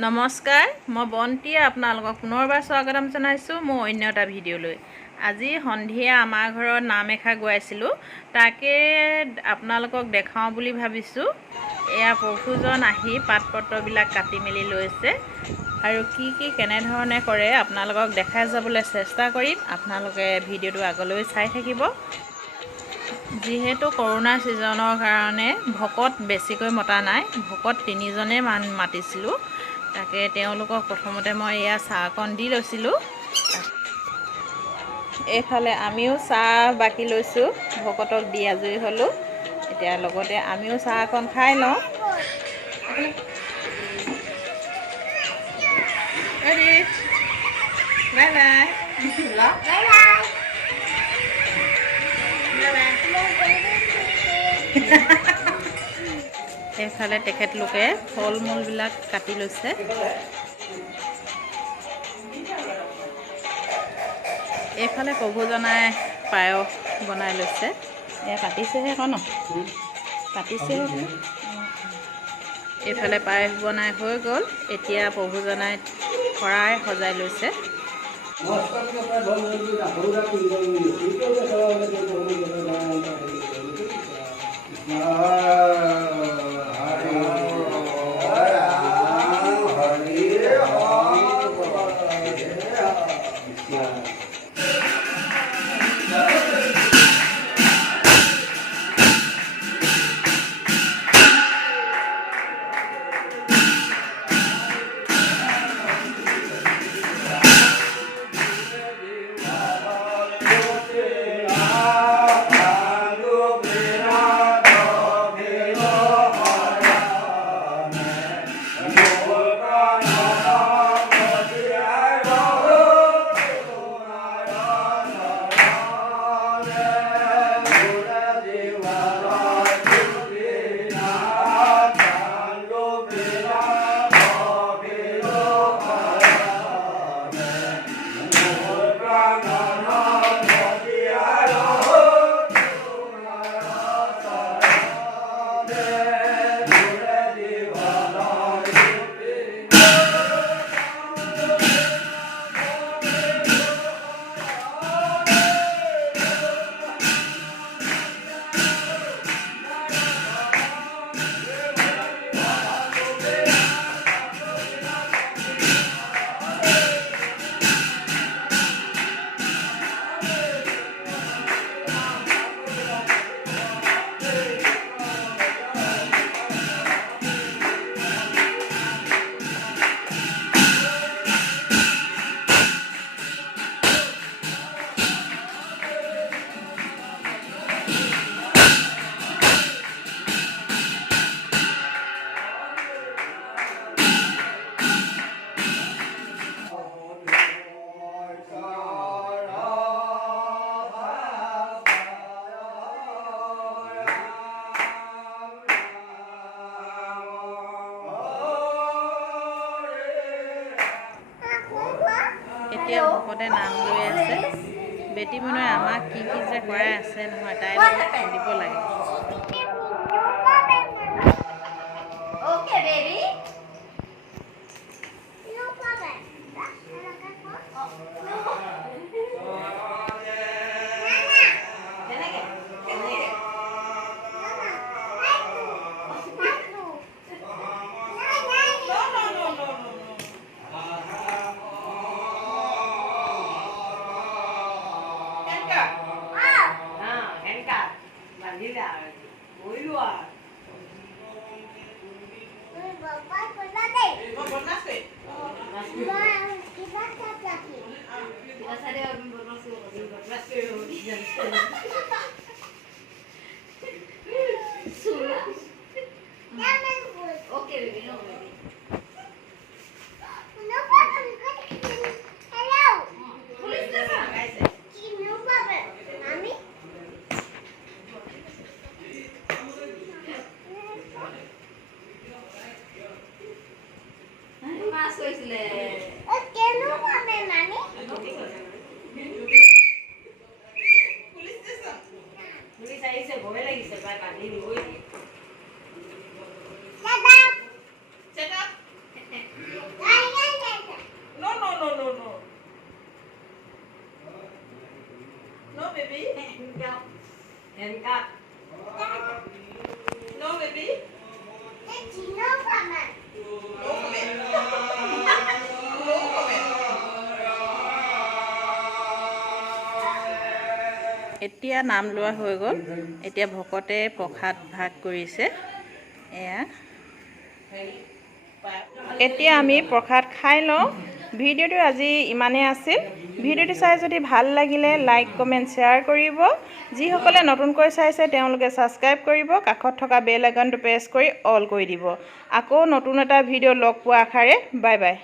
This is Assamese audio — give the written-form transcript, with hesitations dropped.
নমস্কাৰ, মই বন্তিয়ে আপোনালোকক পুনৰবাৰ স্বাগতম জনাইছোঁ মোৰ অন্য এটা ভিডিঅ'লৈ। আজি সন্ধিয়া আমাৰ ঘৰত নাম এষাৰ গোৱাইছিলোঁ, তাকে আপোনালোকক দেখাওঁ বুলি ভাবিছোঁ। এয়া পশুজন আহি পাত পত্ৰবিলাক কাটি মেলি লৈছে আৰু কি কেনেধৰণে কৰে আপোনালোকক দেখাই যাবলৈ চেষ্টা কৰিম। আপোনালোকে ভিডিঅ'টো আগলৈ চাই থাকিব। যিহেতু কৰোণাৰ ছিজনৰ কাৰণে ভকত বেছিকৈ মতা নাই, ভকত 3জনেই মাতিছিলোঁ। তাকে তেওঁলোকক প্ৰথমতে মই এয়া চাহকণ দি লৈছিলোঁ। এইফালে আমিও চাহ বাকি লৈছোঁ, ভকতক দি আজৰি হ'লোঁ। এতিয়া লগতে আমিও চাহকণ খাই লওঁ। বাই এইফালে তেখেতলোকে ফল মূলবিলাক কাটি লৈছে। এইফালে প্ৰভুজনাই পায়স বনাই লৈছে। এয়া পাতিছেহে ন, পাতিছেহে। এইফালে পায়স বনাই হৈ গ'ল। এতিয়া প্ৰভুজনাই শৰাই সজাই লৈছে। এতিয়া ভকতে নাম লৈ আছে। বেটি মনুৱে আমাক কি যে কৰাই আছে নহয়, তাইৰ লগত শুনিব লাগে। And cut. No, baby. No comment. No comment. No comment. এতিয়া নাম লোৱা হৈ গ'ল। এতিয়া ভকতে প্ৰসাদ ভাগ কৰিছে। এয়া এতিয়া আমি প্ৰসাদ খাই লওঁ। ভিডিঅ'টো আজি ইমানেই আছিল। ভিডিঅ'টো চাই যদি ভাল লাগিলে লাইক কমেণ্ট শ্বেয়াৰ কৰিব। যিসকলে নতুনকৈ চাইছে তেওঁলোকে ছাবস্ক্ৰাইব কৰিব, কাষত থকা বেল আইকনটো প্ৰেছ কৰি অল কৰি দিব। আকৌ নতুন এটা ভিডিঅ' লগ পোৱা আশাৰে বাই বাই।